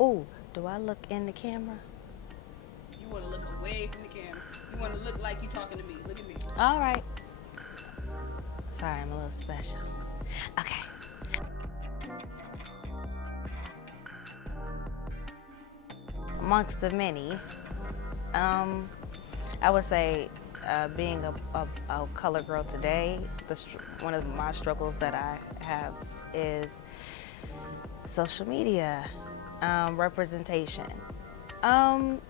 Oh, do I look in the camera? You want to look away from the camera. You want to look like you talking to me. Look at me. All right. Sorry, I'm a little special. Okay. Amongst the many, I would say being a color girl today, one of my struggles that I have is social media representation. Um,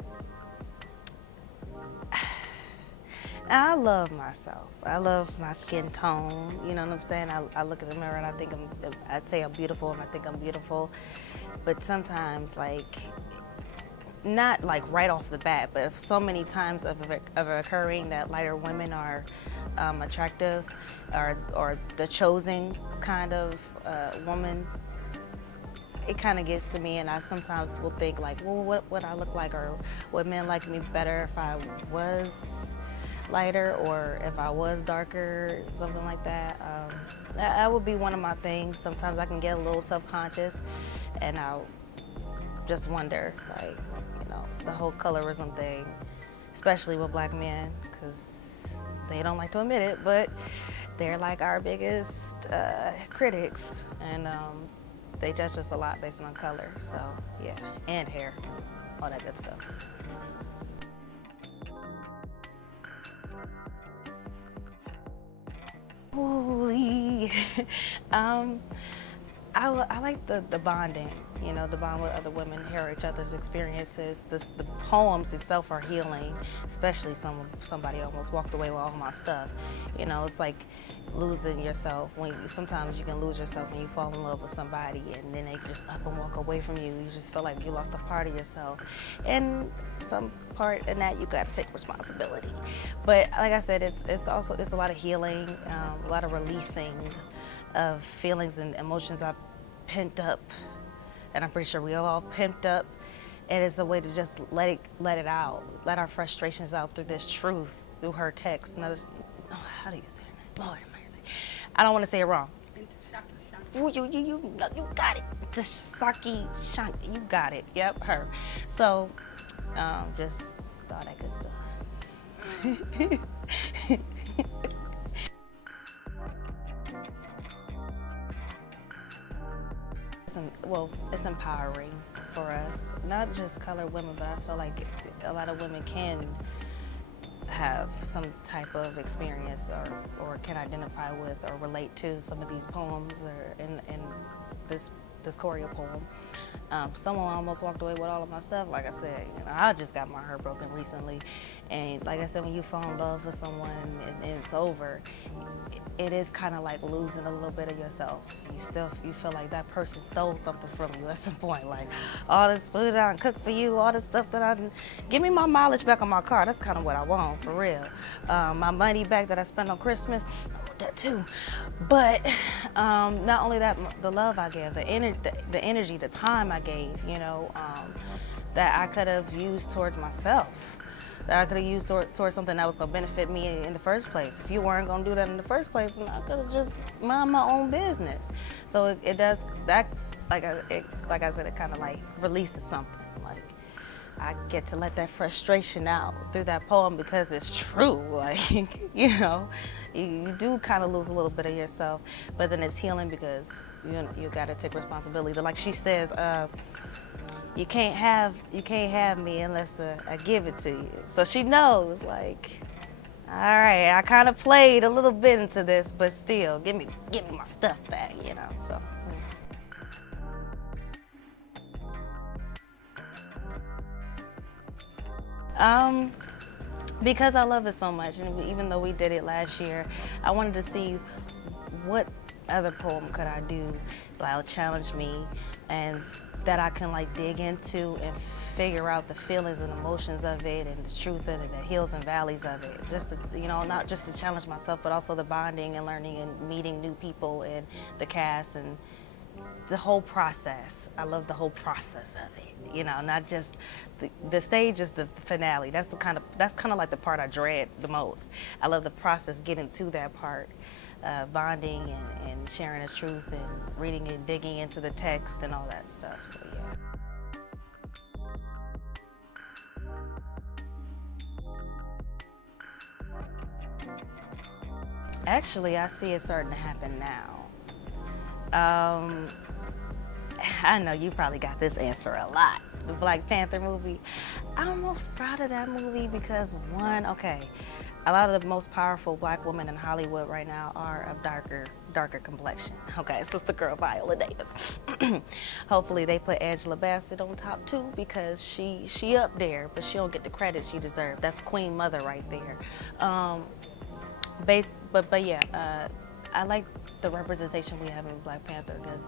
I love myself. I love my skin tone. You know what I'm saying? I look in the mirror and I say I'm beautiful and I think I'm beautiful. But sometimes, like, not like right off the bat, but so many times of occurring that lighter women are attractive, or the chosen kind of woman, it kind of gets to me, and I sometimes will think like, well, what would I look like, or would men like me better if I was lighter or if I was darker, something like that. That would be one of my things. Sometimes I can get a little self-conscious, and I'll just wonder, like, the whole colorism thing, especially with black men, because they don't like to admit it, but they're like our biggest critics, and they judge us a lot based on color. So yeah, and hair, all that good stuff. Ooh, um, I like the bonding, the bond with other women, hear each other's experiences. The poems itself are healing, especially somebody almost walked away with all my stuff. It's like losing yourself. Sometimes you can lose yourself when you fall in love with somebody, and then they just up and walk away from you. You just feel like you lost a part of yourself. And some part in that you got to take responsibility. But like I said, it's a lot of healing, a lot of releasing of feelings and emotions I've pent up, and I'm pretty sure we all pimped up, and it's a way to just let it out, let our frustrations out through this truth, through her text. How do you say her name? Lord have mercy. I don't want to say it wrong. Ooh, you got it. ShaKeela, you got it. Yep, her. So, just all that good stuff. Well, it's empowering for us, not just colored women, but I feel like a lot of women can have some type of experience or can identify with or relate to some of these poems or in this choreo poem. Someone almost walked away with all of my stuff. Like I said, I just got my heart broken recently, and like I said, when you fall in love with someone and it's over, it is kind of like losing a little bit of yourself. You feel like that person stole something from you at some point. Like, all this food I done cooked for you, all this stuff that give me my mileage back on my car. That's kind of what I want, for real. My money back that I spent on Christmas, that too. But not only that, the love I gave, the energy, the time I gave, that I could have used towards myself, that I could have used towards something that was going to benefit me in the first place. If you weren't going to do that in the first place, then I could have just mind my own business. So it does that, like I said, it kind of like releases something. Like, I get to let that frustration out through that poem because it's true. Like, you do kind of lose a little bit of yourself, but then it's healing because you got to take responsibility. Like she says, you can't have me unless I give it to you. So she knows, like, all right, I kind of played a little bit into this, but still, give me my stuff back, So. Because I love it so much, and even though we did it last year, I wanted to see what other poem could I do that'll challenge me and that I can like dig into and figure out the feelings and emotions of it and the truth in it, the hills and valleys of it. Just to, not just to challenge myself, but also the bonding and learning and meeting new people and the cast and the whole process. I love the whole process of it. Not just the stage is the finale. That's kind of like the part I dread the most. I love the process, getting to that part, bonding and sharing the truth and reading and digging into the text and all that stuff. So yeah. Actually, I see it starting to happen now. I know you probably got this answer a lot. The Black Panther movie. I'm most proud of that movie because one, okay, a lot of the most powerful black women in Hollywood right now are of darker complexion. Okay, Sister Girl Viola Davis. Hopefully they put Angela Bassett on top too because she up there, but she don't get the credit she deserves. That's Queen Mother right there. But yeah, I like the representation we have in Black Panther because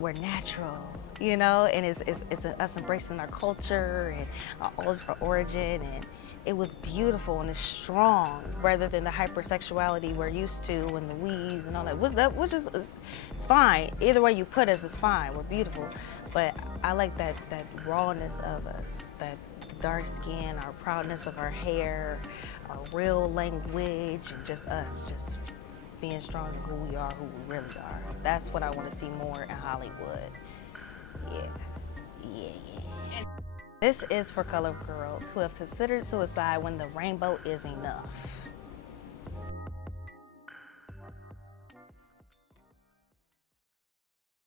we're natural, you know, and it's us embracing our culture and our origin, and it was beautiful and it's strong rather than the hypersexuality we're used to and the weaves and all that. Which is it's fine. Either way you put us, it's fine. We're beautiful, but I like that rawness of us, that dark skin, our proudness of our hair, our real language, and just us, just being strong in who we are, who we really are. That's what I want to see more in Hollywood. Yeah. This is for colored girls who have considered suicide when the rainbow is enough.